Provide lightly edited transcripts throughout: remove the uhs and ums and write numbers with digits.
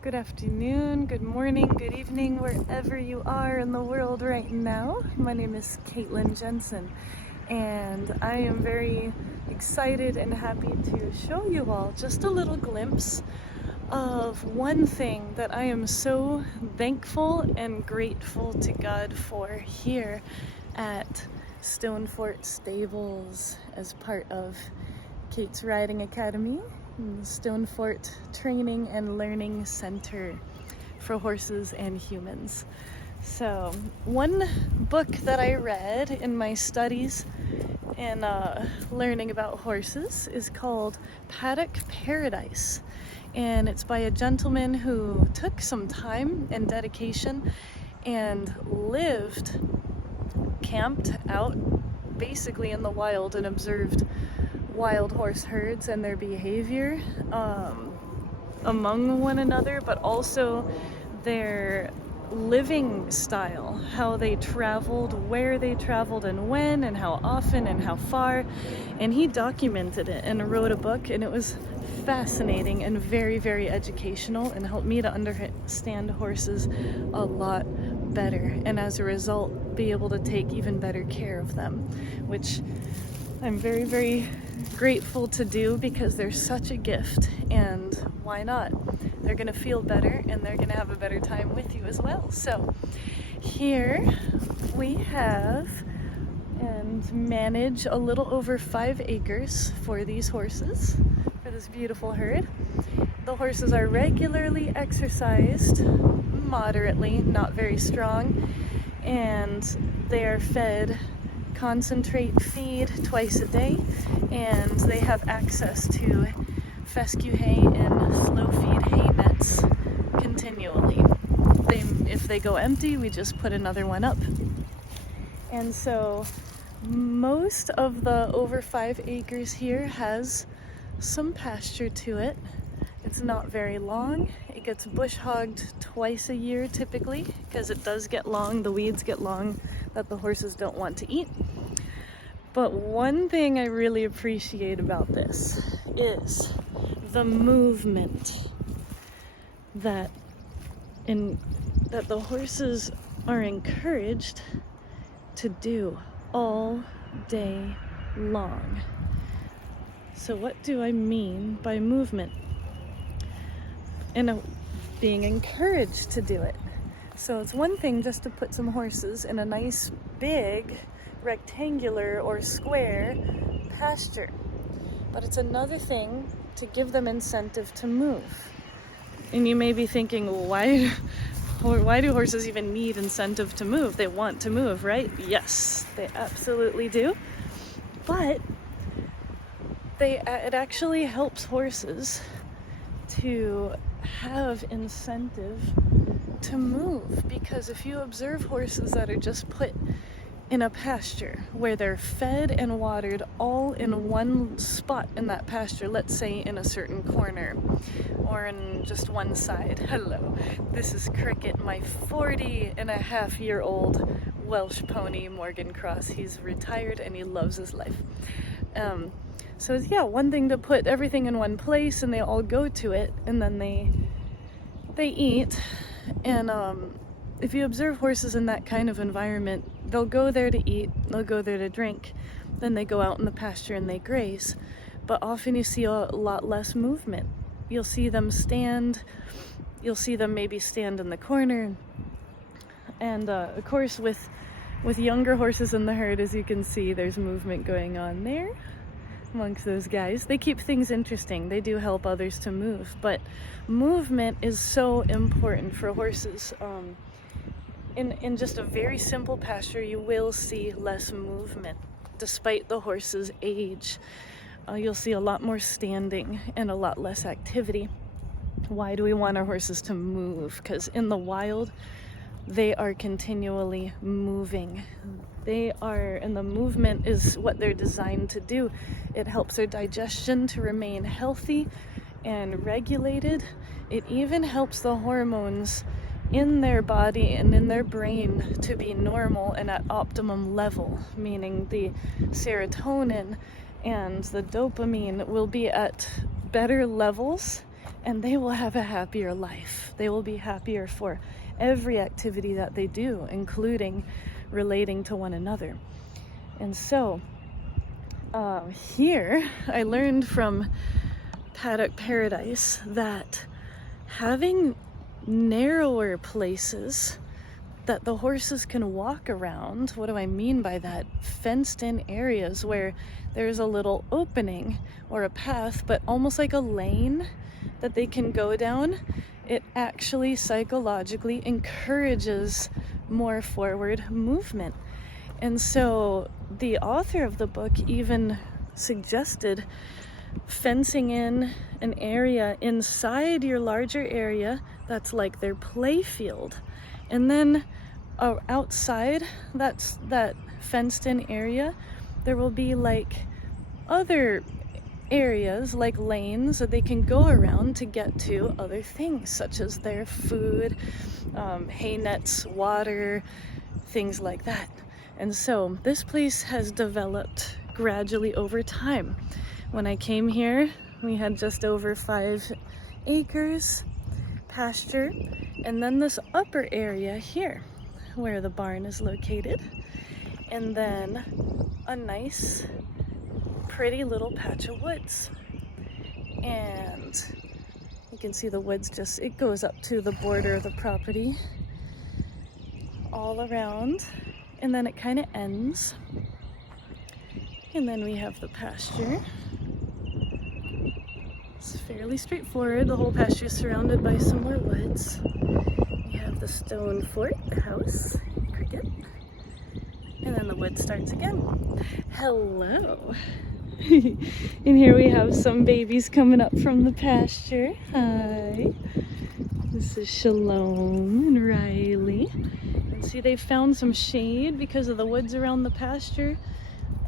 Good afternoon, good morning, good evening, wherever you are in the world right now. My name is Caitlin Jensen, and I am very excited and happy to show you all just a little glimpse of one thing that I am so thankful and grateful to God for here at Stone Fort Stables as part of Kate's Riding Academy, Stone Fort Training and Learning Center for horses and humans. So one book that I read in my studies and learning about horses is called Paddock Paradise, and it's by a gentleman who took some time and dedication and camped out basically in the wild and observed wild horse herds and their behavior among one another, but also their living style, how they traveled, where they traveled and when and how often and how far. And he documented it and wrote a book, and it was fascinating and very, very educational and helped me to understand horses a lot better, and as a result be able to take even better care of them, which I'm very, very grateful to do because they're such a gift, and why not? They're gonna feel better and they're gonna have a better time with you as well. So here we have and manage a little over 5 acres for these horses, for this beautiful herd. The horses are regularly exercised, moderately, not very strong, and they are fed concentrate feed twice a day, and they have access to fescue hay and slow feed hay nets continually. If they go empty, we just put another one up. And so most of the over 5 acres here has some pasture to it. It's not very long. It gets bush hogged twice a year typically, because it does get long, the weeds get long that the horses don't want to eat. But one thing I really appreciate about this is the movement that the horses are encouraged to do all day long. So what do I mean by movement? Being encouraged to do it. So it's one thing just to put some horses in a nice big rectangular or square pasture, but it's another thing to give them incentive to move. And you may be thinking, why do horses even need incentive to move? They want to move, right? Yes, they absolutely do. But it actually helps horses to have incentive to move, because if you observe horses that are just put in a pasture where they're fed and watered all in one spot in that pasture, let's say in a certain corner or in just one side. Hello, this is Cricket, my 40-and-a-half-year-old Welsh pony, Morgan Cross. He's retired and he loves his life. So yeah, one thing to put everything in one place and they all go to it, and then they eat. And if you observe horses in that kind of environment, they'll go there to eat, they'll go there to drink, then they go out in the pasture and they graze. But often you see a lot less movement. You'll see them stand, you'll see them maybe stand in the corner. And of course with younger horses in the herd, as you can see, there's movement going on there amongst those guys. They keep things interesting. They do help others to move, but movement is so important for horses. In just a very simple pasture, you will see less movement despite the horse's age. You'll see a lot more standing and a lot less activity. Why do we want our horses to move? Because in the wild, they are continually moving. And the movement is what they're designed to do. It helps their digestion to remain healthy and regulated. It even helps the hormones in their body and in their brain to be normal and at optimum level, meaning the serotonin and the dopamine will be at better levels and they will have a happier life. They will be happier for every activity that they do, including relating to one another. And so here I learned from Paddock Paradise that having narrower places that the horses can walk around, what do I mean by that? Fenced in areas where there's a little opening or a path, but almost like a lane that they can go down, it actually psychologically encourages more forward movement. And so the author of the book even suggested fencing in an area inside your larger area that's like their play field, and then outside that fenced in area there will be like other areas like lanes that they can go around to get to other things such as their food, hay nets, water, things like that. And so this place has developed gradually over time. When I came here, we had just over 5 acres pasture, and then this upper area here where the barn is located, and then a nice pretty little patch of woods. And you can see the woods it goes up to the border of the property all around, and then it kind of ends, and then we have the pasture. It's fairly straightforward. The whole pasture is surrounded by some more woods. We have the stone fort, the house, cricket, and then the wood starts again. Hello! And here we have some babies coming up from the pasture. Hi! This is Shalom and Riley. And see, they found some shade because of the woods around the pasture.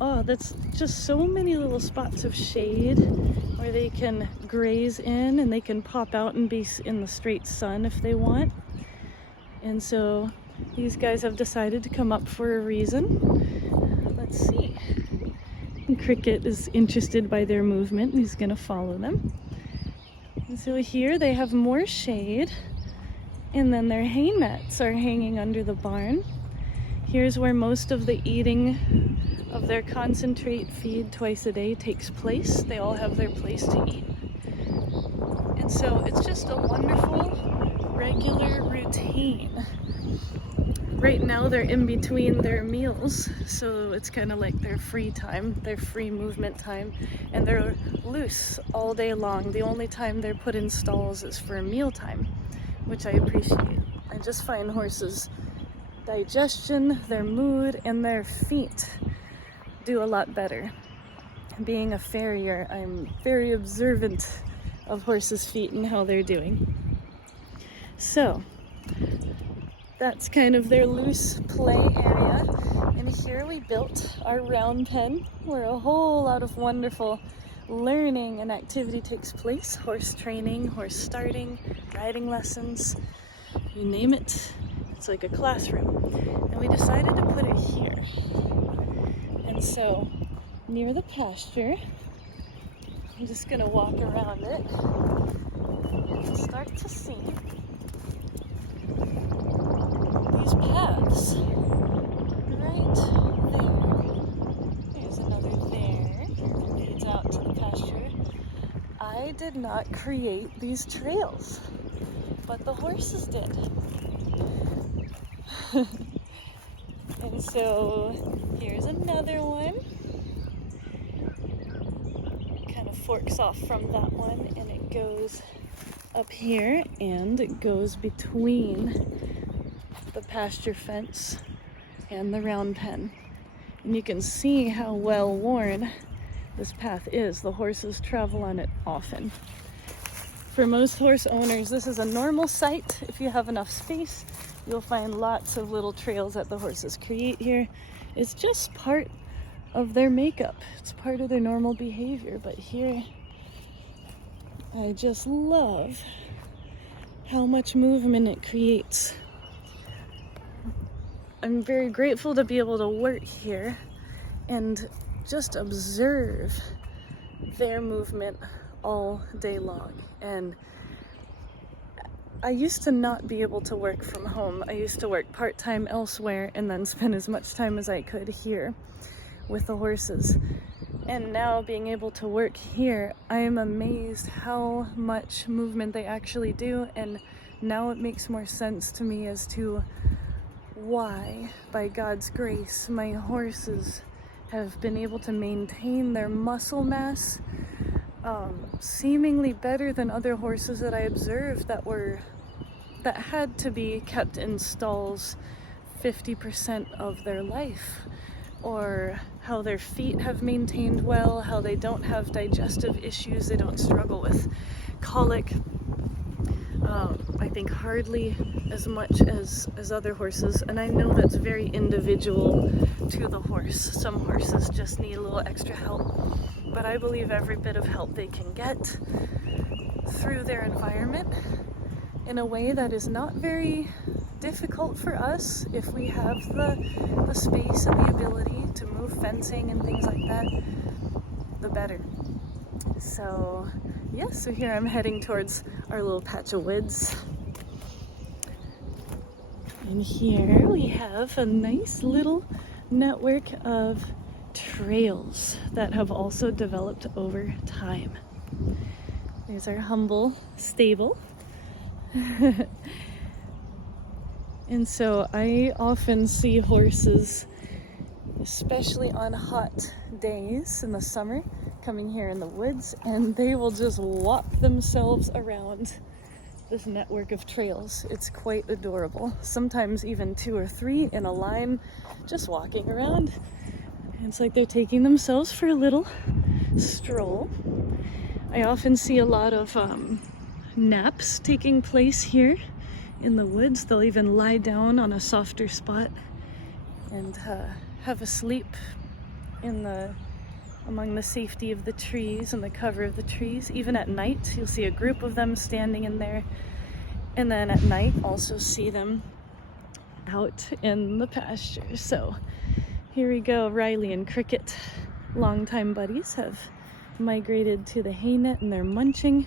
Oh, that's just so many little spots of shade where they can graze in, and they can pop out and be in the straight sun if they want. And so these guys have decided to come up for a reason. Let's see. And Cricket is interested by their movement. He's gonna follow them. And so here they have more shade, and then their hay nets are hanging under the barn. Here's where most of the eating of their concentrate feed twice a day takes place. They all have their place to eat. And so it's just a wonderful, regular routine. Right now they're in between their meals, so it's kind of like their free time, their free movement time, and they're loose all day long. The only time they're put in stalls is for meal time, which I appreciate. I just find horses' digestion, their mood, and their feet do a lot better. Being a farrier, I'm very observant of horses' feet and how they're doing. So that's kind of their loose play area. And here we built our round pen where a whole lot of wonderful learning and activity takes place. Horse training, horse starting, riding lessons, you name it. It's like a classroom. And we decided to put it here. And so near the pasture, I'm just gonna walk around it and start to see these paths right there. There's another there, leads out to the pasture. I did not create these trails, but the horses did. And so here's another one. Kind of forks off from that one, and it goes up here, and it goes between the pasture fence and the round pen. And you can see how well worn this path is. The horses travel on it often. For most horse owners, this is a normal sight. If you have enough space, you'll find lots of little trails that the horses create here. It's just part of their makeup. It's part of their normal behavior. But here, I just love how much movement it creates. I'm very grateful to be able to work here and just observe their movement all day long. And I used to not be able to work from home. I used to work part-time elsewhere and then spend as much time as I could here with the horses. And now being able to work here, I am amazed how much movement they actually do, and now it makes more sense to me as to why, by God's grace, my horses have been able to maintain their muscle mass seemingly better than other horses that I observed that had to be kept in stalls 50% of their life, or how their feet have maintained well, how they don't have digestive issues, they don't struggle with colic. I think hardly as much as other horses, and I know that's very individual to the horse. Some horses just need a little extra help, but I believe every bit of help they can get through their environment in a way that is not very difficult for us if we have the space and the ability to move fencing and things like that, the better. So yeah, so here I'm heading towards our little patch of woods. And here we have a nice little network of trails that have also developed over time. There's our humble stable. And so I often see horses, especially on hot days in the summer, coming here in the woods, and they will just walk themselves around this network of trails. It's quite adorable. Sometimes even 2 or 3 in a line, just walking around. And it's like they're taking themselves for a little stroll. I often see a lot of naps taking place here in the woods. They'll even lie down on a softer spot and have a sleep among the safety of the trees and the cover of the trees. Even at night, you'll see a group of them standing in there. And then at night, also see them out in the pasture. So here we go. Riley and Cricket, longtime buddies, have migrated to the hay net and they're munching.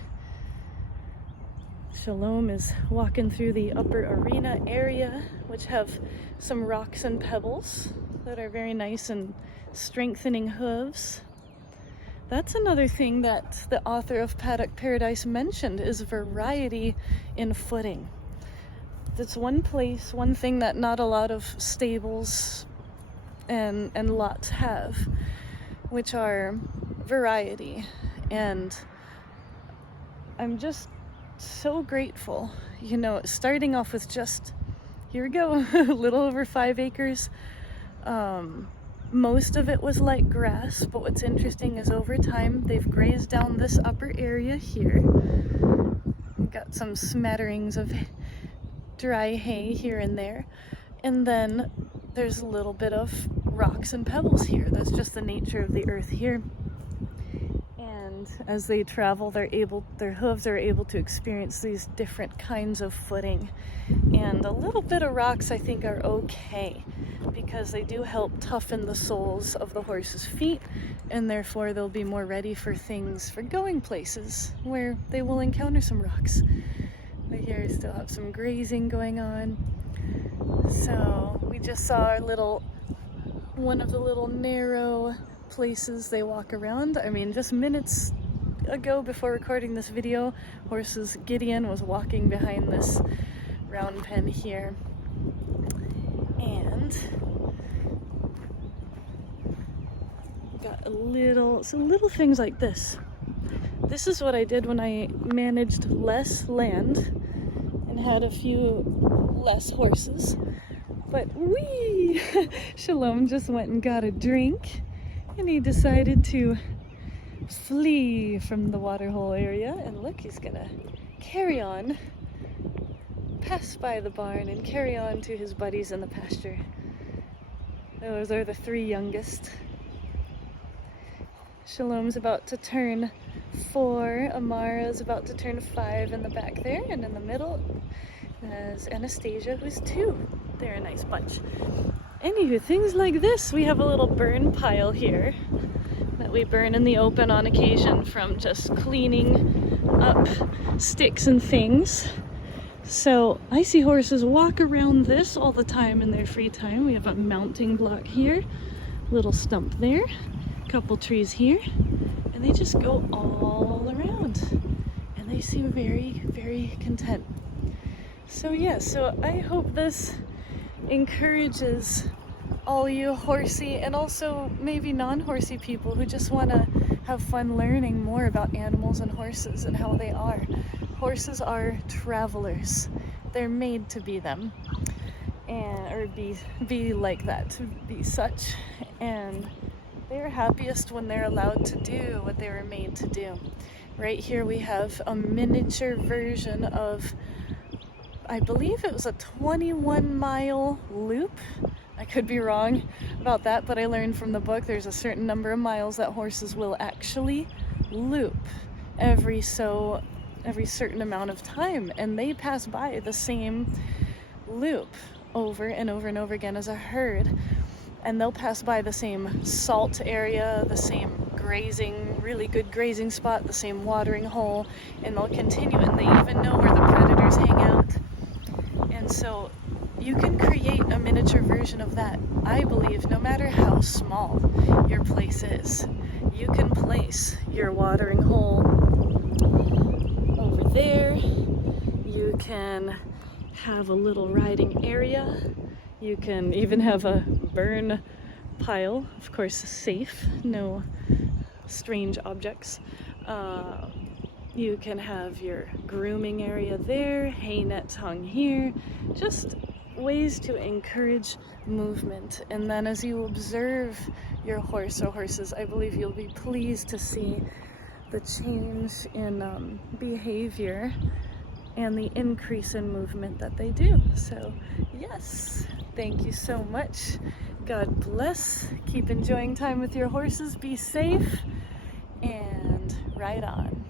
Shalom is walking through the upper arena area, which have some rocks and pebbles that are very nice and strengthening hooves. That's another thing that the author of Paddock Paradise mentioned, is variety in footing. That's one thing that not a lot of stables and lots have, which are variety. And I'm just so grateful, starting off with just, here we go, a little over 5 acres. Most of it was like grass, but what's interesting is over time they've grazed down this upper area here. We've got some smatterings of dry hay here and there, and then there's a little bit of rocks and pebbles here. That's just the nature of the earth here. And as they travel, their hooves are able to experience these different kinds of footing. And a little bit of rocks, I think, are okay, because they do help toughen the soles of the horse's feet, and therefore they'll be more ready for going places where they will encounter some rocks. But here we still have some grazing going on. So we just saw one of the little narrow places they walk around. I mean, just minutes ago before recording this video, Gideon was walking behind this round pen here. And got little things like this. This is what I did when I managed less land and had a few less horses. But Shalom just went and got a drink, and he decided to flee from the waterhole area. And look, he's gonna carry on, pass by the barn, and carry on to his buddies in the pasture. Those are the 3 youngest. Shalom's about to turn 4, Amara's about to turn 5 in the back there, and in the middle is Anastasia, who's 2. They're a nice bunch. Anywho, things like this. We have a little burn pile here that we burn in the open on occasion from just cleaning up sticks and things So I see horses walk around this all the time in their free time. We have a mounting block here, little stump there, couple trees here, and they just go all around. And they seem very, very content. So yeah, so I hope this encourages all you horsey and also maybe non-horsey people who just want to have fun learning more about animals and horses and how they are. Horses are travelers. They're made to be them, and or be like that, to be such. And they're happiest when they're allowed to do what they were made to do. Right here we have a miniature version of, I believe it was a 21-mile loop. I could be wrong about that, but I learned from the book there's a certain number of miles that horses will actually loop every certain amount of time, and they pass by the same loop over and over and over again as a herd. And they'll pass by the same salt area, the same grazing, really good grazing spot, the same watering hole, and they'll continue, and they even know where the predators hang out. And so you can create a miniature version of that, I believe, no matter how small your place is. You can place your watering hole over there. You can have a little riding area. You can even have a burn pile, of course safe, no strange objects. You can have your grooming area there, hay nets hung here, just ways to encourage movement. And then as you observe your horse or horses, I believe you'll be pleased to see the change in behavior and the increase in movement that they do. So yes, thank you so much. God bless. Keep enjoying time with your horses. Be safe and ride on.